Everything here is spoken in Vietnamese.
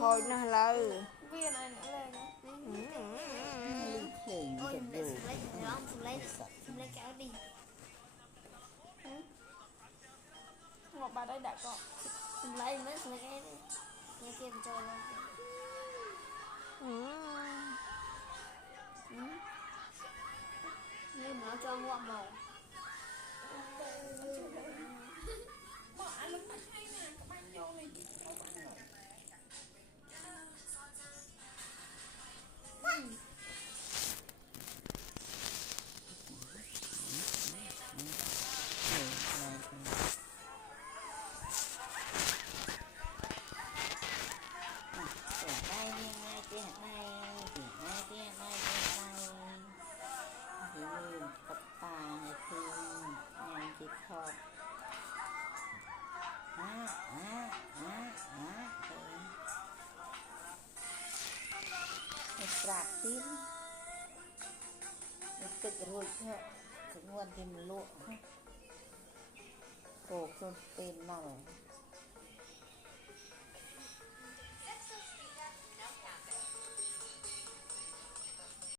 thôi nó lơ viên này nữa lên ôi mẹ xuống lấy kéo đi ngọc bà đây đã có xuống lấy cái đi nghe kia mình cho lên nhưng nó cho ngọt màu sạp tím kịch rồi thôi chúng nguồn thì mình lụa cổ con tên nào